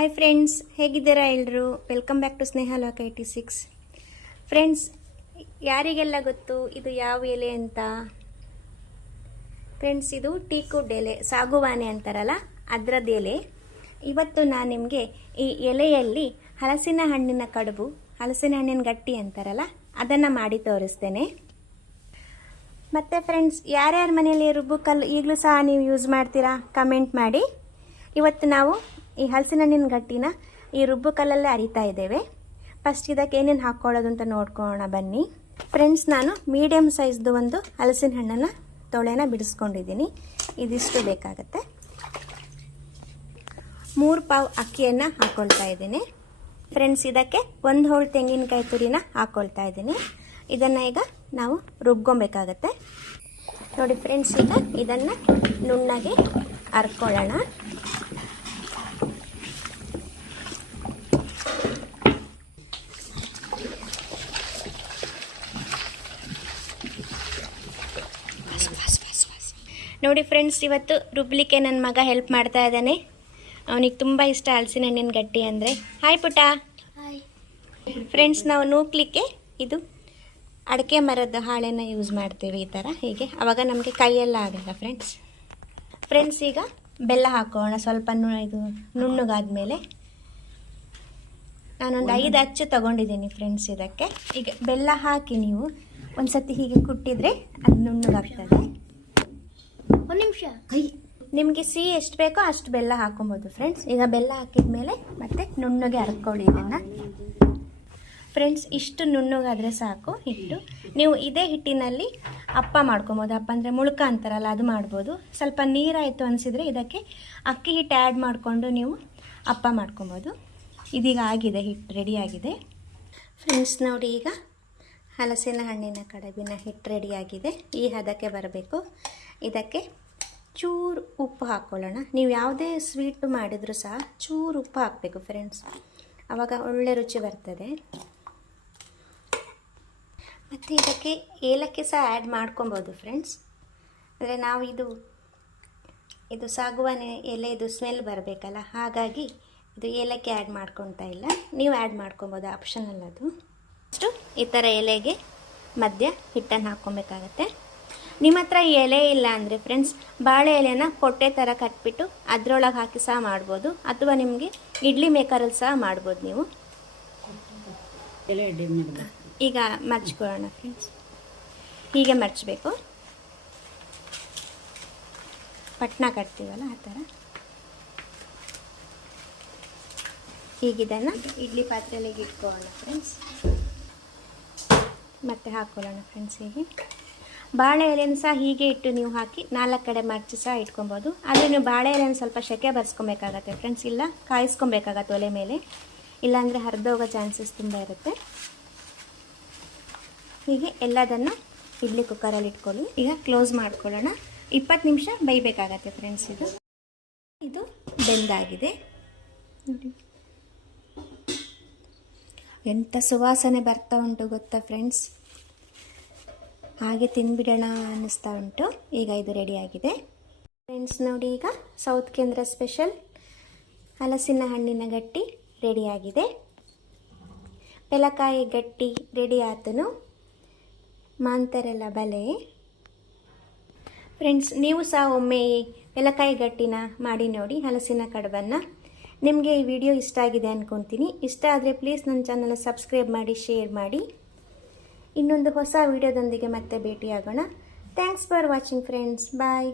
Hi friends ಹೇಗಿದ್ದೀರಾ ಎಲ್ಲರೂ welcome back to Sneha lock eighty six friends ಯಾರಿಗೆಲ್ಲ ಗೊತ್ತು ಇದು ಯಾವ ಎಲೆ ಅಂತ? ಫ್ರೆಂಡ್ಸ್ ಇದು ಟೀಕುಡ್ ಎಲೆ, ಸಾಗುವಾನೆ ಅಂತಾರಲ್ಲ, ಅದರದ್ದು ಎಲೆ. ಇವತ್ತು ನಾನು ನಿಮಗೆ ಈ ಎಲೆಯಲ್ಲಿ ಹಲಸಿನ ಹಣ್ಣಿನ ಕಡುಬು, ಹಲಸಿನ ಹಣ್ಣಿನ ಗಟ್ಟಿ ಅಂತಾರಲ್ಲ, ಅದನ್ನು ಮಾಡಿ ತೋರಿಸ್ತೇನೆ. ಮತ್ತು ಫ್ರೆಂಡ್ಸ್ ಯಾರ್ಯಾರ ಮನೆಯಲ್ಲಿ ರುಬ್ಬು ಕಲ್ಲು ಈಗಲೂ ಸಹ ನೀವು ಯೂಸ್ ಮಾಡ್ತೀರಾ? ಕಮೆಂಟ್ ಮಾಡಿ. ಇವತ್ತು ನಾವು ಈ ಹಲಸಿನ ಹಣ್ಣಿನ ಗಟ್ಟಿನ ಈ ರುಬ್ಬು ಕಲ್ಲಲ್ಲೇ ಅರಿತಾ ಇದ್ದೇವೆ. ಫಸ್ಟ್ ಇದಕ್ಕೆ ಏನೇನು ಹಾಕ್ಕೊಳ್ಳೋದು ಅಂತ ನೋಡ್ಕೊಳ್ಳೋಣ ಬನ್ನಿ. ಫ್ರೆಂಡ್ಸ್ ನಾನು ಮೀಡಿಯಮ್ ಸೈಜ್ದು ಒಂದು ಹಲಸಿನ ಹಣ್ಣನ್ನು ತೊಳೆನ ಬಿಡಿಸ್ಕೊಂಡಿದ್ದೀನಿ. ಇದಿಷ್ಟು ಬೇಕಾಗುತ್ತೆ. ಮೂರು ಪಾವ್ ಅಕ್ಕಿಯನ್ನು ಹಾಕ್ಕೊಳ್ತಾ ಇದ್ದೀನಿ. ಫ್ರೆಂಡ್ಸ್ ಇದಕ್ಕೆ ಒಂದು ಹೋಳು ತೆಂಗಿನಕಾಯಿ ತುರಿನ ಹಾಕ್ಕೊಳ್ತಾ ಇದ್ದೀನಿ. ಇದನ್ನು ಈಗ ನಾವು ರುಬ್ಕೊಬೇಕಾಗತ್ತೆ. ನೋಡಿ ಫ್ರೆಂಡ್ಸ್ ಈಗ ಇದನ್ನು ನುಣ್ಣಗೆ ಹರ್ಕೊಳ್ಳೋಣ ನೋಡಿ ಫ್ರೆಂಡ್ಸ್ ಇವತ್ತು ರುಬ್ಲಿಕ್ಕೆ ನನ್ನ ಮಗ ಹೆಲ್ಪ್ ಮಾಡ್ತಾ ಇದ್ದಾನೆ. ಅವನಿಗೆ ತುಂಬ ಇಷ್ಟ ಹಲಸಿನ ಹಣ್ಣಿನ ಗಟ್ಟಿ ಅಂದರೆ. ಹಾಯ್ ಪುಟ. ಫ್ರೆಂಡ್ಸ್ ನಾವು ನೂಕ್ಲಿಕ್ಕೆ ಇದು ಅಡಿಕೆ ಮರದ ಹಾಳೆನ ಯೂಸ್ ಮಾಡ್ತೀವಿ ಈ ಥರ ಹೀಗೆ. ಅವಾಗ ನಮಗೆ ಕೈಯೆಲ್ಲ ಆಗಲ್ಲ ಫ್ರೆಂಡ್ಸ್ ಫ್ರೆಂಡ್ಸ್ ಈಗ ಬೆಲ್ಲ ಹಾಕೋಣ. ಸ್ವಲ್ಪ ಇದು ಇದು ನುಣ್ಣಗಾದ್ಮೇಲೆ. ನಾನೊಂದು ಐದು ಅಚ್ಚು ತಗೊಂಡಿದ್ದೀನಿ ಫ್ರೆಂಡ್ಸ್ ಇದಕ್ಕೆ. ಈಗ ಬೆಲ್ಲ ಹಾಕಿ ನೀವು ಒಂದು ಸತಿ ಹೀಗೆ ಕುಟ್ಟಿದರೆ ಅದು ನುಣ್ಣಗಾಗ್ತದೆ. ಒಂದು ನಿಮಿಷ. ಕೈ ನಿಮಗೆ ಸಿಹಿ ಎಷ್ಟು ಬೇಕೋ ಅಷ್ಟು ಬೆಲ್ಲ ಹಾಕೊಬೋದು ಫ್ರೆಂಡ್ಸ್ ಈಗ ಬೆಲ್ಲ ಹಾಕಿದ ಮೇಲೆ ಮತ್ತೆ ನುಣ್ಣಗೆ ಹರ್ಕೊಳ್ಳಿ ಇದನ್ನು ಫ್ರೆಂಡ್ಸ್ ಇಷ್ಟು ನುಣ್ಣಗಾದರೆ ಸಾಕು. ಹಿಟ್ಟು. ನೀವು ಇದೇ ಹಿಟ್ಟಿನಲ್ಲಿ ಅಪ್ಪ ಮಾಡ್ಕೊಬೋದು. ಅಪ್ಪ ಅಂದರೆ ಮುಳುಕ ಅಂತಾರಲ್ಲ ಅದು ಮಾಡ್ಬೋದು. ಸ್ವಲ್ಪ ನೀರಾಯಿತು ಅನಿಸಿದರೆ ಇದಕ್ಕೆ ಅಕ್ಕಿ ಹಿಟ್ಟು ಆ್ಯಡ್ ಮಾಡಿಕೊಂಡು ನೀವು ಅಪ್ಪ ಮಾಡ್ಕೊಬೋದು. ಇದೀಗ ಆಗಿದೆ ಹಿಟ್ಟು ರೆಡಿ ಆಗಿದೆ. ಫ್ರೆಂಡ್ಸ್ ನೋಡಿ ಈಗ ಹಲಸಿನ ಹಣ್ಣಿನ ಕಡಬಿನ ಹಿಟ್ಟು ರೆಡಿಯಾಗಿದೆ. ಈ ಹದಕ್ಕೆ ಬರಬೇಕು. ಇದಕ್ಕೆ ಚೂರು ಉಪ್ಪು ಹಾಕ್ಕೊಳ್ಳೋಣ ನೀವು ಯಾವುದೇ ಸ್ವೀಟು ಮಾಡಿದರೂ ಸಹ ಚೂರು ಉಪ್ಪು ಹಾಕಬೇಕು ಫ್ರೆಂಡ್ಸ್ ಆವಾಗ ಒಳ್ಳೆ ರುಚಿ ಬರ್ತದೆ. ಮತ್ತು ಇದಕ್ಕೆ ಏಲಕ್ಕಿ ಸಹ ಆ್ಯಡ್ ಮಾಡ್ಕೊಬೋದು ಫ್ರೆಂಡ್ಸ್ ಅಂದರೆ ನಾವು ಇದು ಇದು ಸಾಗುವಾನೆ ಎಲೆದು ಸ್ಮೆಲ್ ಬರಬೇಕಲ್ಲ. ಹಾಗಾಗಿ ಇದು ಏಲಕ್ಕಿ ಆ್ಯಡ್ ಮಾಡ್ಕೊತಾ ಇಲ್ಲ. ನೀವು ಆ್ಯಡ್ ಮಾಡ್ಕೊಬೋದು ಆಪ್ಷನಲ್ ಅದು. ಅಷ್ಟು ಈ ಥರ ಎಲೆಗೆ ಮಧ್ಯ ಹಿಟ್ಟನ್ನು ಹಾಕ್ಕೊಬೇಕಾಗತ್ತೆ. ನಿಮ್ಮ ಹತ್ರ ಎಲೆ ಇಲ್ಲ ಅಂದರೆ ಫ್ರೆಂಡ್ಸ್ ಬಾಳೆ ಎಲೆನ ಕೊಟ್ಟೆ ಥರ ಕಟ್ಬಿಟ್ಟು ಅದರೊಳಗೆ ಹಾಕಿ ಸಹ ಮಾಡ್ಬೋದು. ಅಥವಾ ನಿಮಗೆ ಇಡ್ಲಿ ಮೇಕರಲ್ಲಿ ಸಹ ಮಾಡ್ಬೋದು ನೀವು. ಈಗ ಮರ್ಚ್ಕೊಳ್ಳೋಣ ಫ್ರೆಂಡ್ಸ್ ಹೀಗೆ ಮರ್ಚಬೇಕು. ಪಟ್ನ ಕಟ್ತೀವಲ್ಲ ಆ ಥರ. ಹೀಗಿದನ್ನು ಇಡ್ಲಿ ಪಾತ್ರೆಯಲ್ಲಿ ಇಟ್ಕೊಳ್ಳೋಣ ಫ್ರೆಂಡ್ಸ್ ಮತ್ತೆ ಹಾಕೊಳ್ಳೋಣ ಫ್ರೆಂಡ್ಸ್ ಹೀಗೆ. ಬಾಳೆ ಎಲೆನ ಸಹ ಹೀಗೆ ಇಟ್ಟು ನೀವು ಹಾಕಿ ನಾಲ್ಕು ಕಡೆ ಮರ್ಚಿ ಸಹ ಇಟ್ಕೊಬೋದು. ಆದರೆ ನೀವು ಬಾಳೆ ಎಲೆನ ಸ್ವಲ್ಪ ಶೆಕೆ ಬರ್ಸ್ಕೊಬೇಕಾಗತ್ತೆ ಫ್ರೆಂಡ್ಸ್ ಇಲ್ಲ, ಕಾಯಿಸ್ಕೊಬೇಕಾಗತ್ತೆ ಒಲೆ ಮೇಲೆ. ಇಲ್ಲಾಂದರೆ ಹರಿದೋಗೋ ಚಾನ್ಸಸ್ ತುಂಬ ಇರುತ್ತೆ. ಹೀಗೆ ಎಲ್ಲದನ್ನು ಇಡ್ಲಿ ಕುಕ್ಕರಲ್ಲಿ ಇಟ್ಕೊಳ್ಳಿ. ಈಗ ಕ್ಲೋಸ್ ಮಾಡ್ಕೊಳ್ಳೋಣ. ಇಪ್ಪತ್ತು ನಿಮಿಷ ಬೇಯಬೇಕಾಗತ್ತೆ ಫ್ರೆಂಡ್ಸ್ ಇದು. ಇದು ಬೆಂದಾಗಿದೆ. ನೋಡಿ. ಎಂಥ ಸುವಾಸನೆ ಬರ್ತಾ ಉಂಟು ಗೊತ್ತಾ ಫ್ರೆಂಡ್ಸ್ ಹಾಗೆ ತಿನ್ಬಿಡೋಣ ಅನ್ನಿಸ್ತಾ ಉಂಟು. ಈಗ ಇದು ರೆಡಿಯಾಗಿದೆ ಫ್ರೆಂಡ್ಸ್ ನೋಡಿ ಈಗ ಸೌತ್ ಕೇಂದ್ರ ಸ್ಪೆಷಲ್ ಹಲಸಿನ ಹಣ್ಣಿನ ಗಟ್ಟಿ ರೆಡಿಯಾಗಿದೆ ಪೆಲಕಾಯಿ ಗಟ್ಟಿ ರೆಡಿ ಆತನು. ಮಾಂತರೆಲ್ಲ ಬಲೆ. ಫ್ರೆಂಡ್ಸ್ ನೀವು ಸಹ ಒಮ್ಮೆ ಈ ಪೆಲಕಾಯಿ ಗಟ್ಟಿನ ಮಾಡಿ ನೋಡಿ, ಹಲಸಿನ ಕಡುಬನ್ನು. ನಿಮಗೆ ಈ ವಿಡಿಯೋ ಇಷ್ಟ ಆಗಿದೆ ಅಂದ್ಕೊತೀನಿ ಇಷ್ಟ ಆದರೆ ಪ್ಲೀಸ್ ನನ್ನ ಚಾನಲ್ನ ಸಬ್ಸ್ಕ್ರೈಬ್ ಮಾಡಿ ಶೇರ್ ಮಾಡಿ. ಇನ್ನೊಂದು ಹೊಸ ವಿಡಿಯೋದೊಂದಿಗೆ ಮತ್ತೆ ಭೇಟಿಯಾಗೋಣ. Thanks for watching friends bye